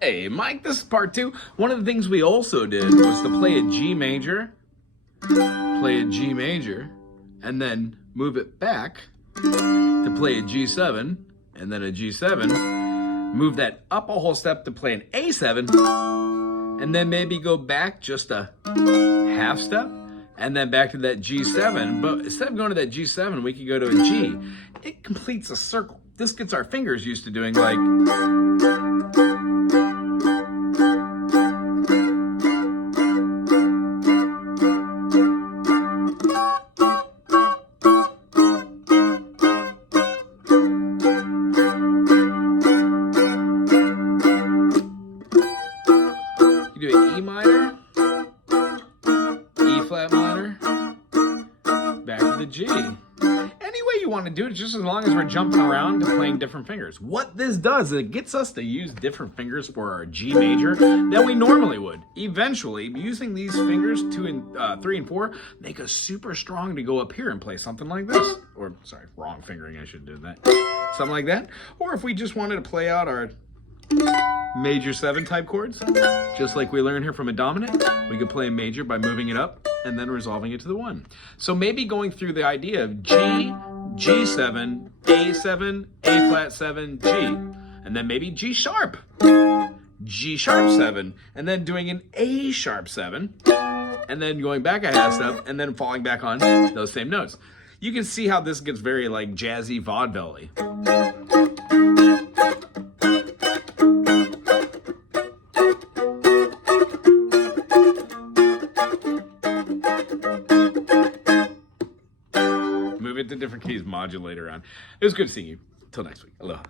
Hey, Mike, this is part two. One of the things we also did was to play a G major, and then move it back to play a G7, and then a G7, move that up a whole step to play an A7, and then maybe go back just a half step, and then back to that G7. But instead of going to that G7, we could go to a G. It completes a circle. This gets our fingers used to doing like... You do an E minor, E flat minor, back to the G. Any way you want to do it, just as long as we're jumping around and playing different fingers. What this does is it gets us to use different fingers for our G major than we normally would. Eventually, using these fingers 2 and 3 and 4 make us super strong to go up here and play something like this. Or, sorry, wrong fingering, I should do that. Something like that. Or if we just wanted to play out our major 7 type chords, just like we learned here from a dominant, we could play a major by moving it up and then resolving it to the 1. So maybe going through the idea of G, G7, A7, A flat 7, G, and then maybe G sharp, G sharp 7, and then doing an A sharp 7, and then going back a half step, and then falling back on those same notes. You can see how this gets very like jazzy vaudeville-y. Move it to different keys, modulate around. It was good seeing you. Till next week. Aloha.